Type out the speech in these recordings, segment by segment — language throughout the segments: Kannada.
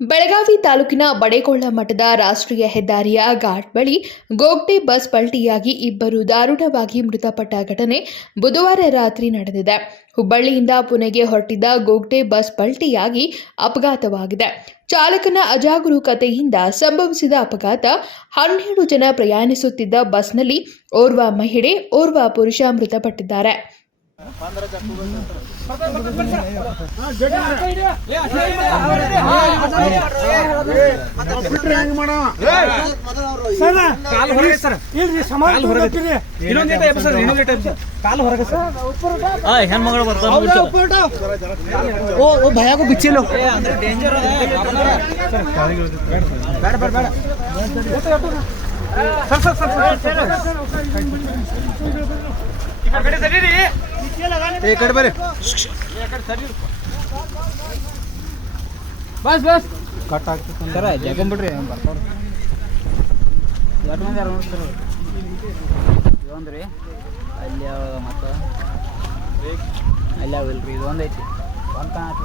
ಬೆಳಗಾವಿ ತಾಲೂಕಿನ ಬಡೇಕೊಳ್ಳ ಮಠದ ರಾಷ್ಟ್ರೀಯ ಹೆದ್ದಾರಿಯ ಘಾಟ್ ಬಳಿ ಗೋಗ್ಡೆ ಬಸ್ ಪಲ್ಟಿಯಾಗಿ ಇಬ್ಬರು ದಾರುಣವಾಗಿ ಮೃತಪಟ್ಟ ಘಟನೆ ಬುಧವಾರ ರಾತ್ರಿ ನಡೆದಿದೆ. ಹುಬ್ಬಳ್ಳಿಯಿಂದ ಪುಣೆಗೆ ಹೊರಟಿದ್ದ ಗೋಗ್ಡೆ ಬಸ್ ಪಲ್ಟಿಯಾಗಿ ಅಪಘಾತವಾಗಿದೆ. ಚಾಲಕನ ಅಜಾಗರೂಕತೆಯಿಂದ ಸಂಭವಿಸಿದ ಅಪಘಾತ ಹನ್ನೆರಡು ಜನ ಪ್ರಯಾಣಿಸುತ್ತಿದ್ದ ಬಸ್ನಲ್ಲಿ ಓರ್ವ ಮಹಿಳೆ, ಓರ್ವ ಪುರುಷ ಮೃತಪಟ್ಟಿದ್ದಾರೆ. Sir sir sir sir sir ಹೆಣ್ಮಗಳು ಬರ್ತಾವ ಭಯಾಗೂ ಬಿಚ್ಚಿಲ್ಲ ಬೇಡ ಬೇಡ ಬೇಡ ಸರ್ ಸರ್ ಸರ್ ಸರ್ ಈ ಕಡೆ ಬರ್ರಿ. ಬಸ್ ಬಸ್. ಕಟ್ ಆಗ್ತದೆ ಸರ ಜಗೊಂಬಿಡ್ರಿ ಬರ್ತಾವ್ರಿ. ಎರಡು ಮಂದಿ ಯಾರು ನೋಡ್ತಾರೆ ಇದೊಂದ್ರಿ ಅಲ್ಲಿ ಯಾವ ಮತ್ತು. ಅಲ್ಲಿ ಯಾವ ಇಲ್ರಿ ಇದೊಂದು ಐತಿ ಒಂದು ಕಾಣತ್ತಿ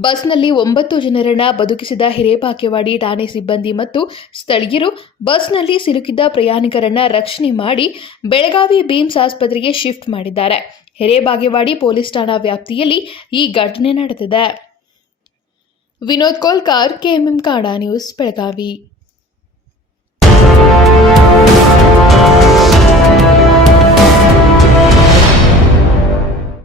ಬಸ್ನಲ್ಲಿ ಒಂಬತ್ತು ಜನರನ್ನ ಬದುಕಿಸಿದ ಹಿರೇಪಾಕೆವಾಡಿ ಠಾಣೆ ಸಿಬ್ಬಂದಿ ಮತ್ತು ಸ್ಥಳೀಯರು ಬಸ್ನಲ್ಲಿ ಸಿಲುಕಿದ್ದ ಪ್ರಯಾಣಿಕರನ್ನ ರಕ್ಷಣೆ ಮಾಡಿ ಬೆಳಗಾವಿ ಬೀಮ್ಸ್ ಆಸ್ಪತ್ರೆಗೆ ಶಿಫ್ಟ್ ಮಾಡಿದ್ದಾರೆ. ಹಿರೇಬಾಗೇವಾಡಿ ಪೊಲೀಸ್ ಠಾಣಾ ವ್ಯಾಪ್ತಿಯಲ್ಲಿ ಈ ಘಟನೆ ನಡೆದಿದೆ. ವಿನೋದ್ ಕೋಲ್ಕಾರ್, ಕೆಎಂಎಂ ಕಾಡಾ ನ್ಯೂಸ್, ಬೆಳಗಾವಿ.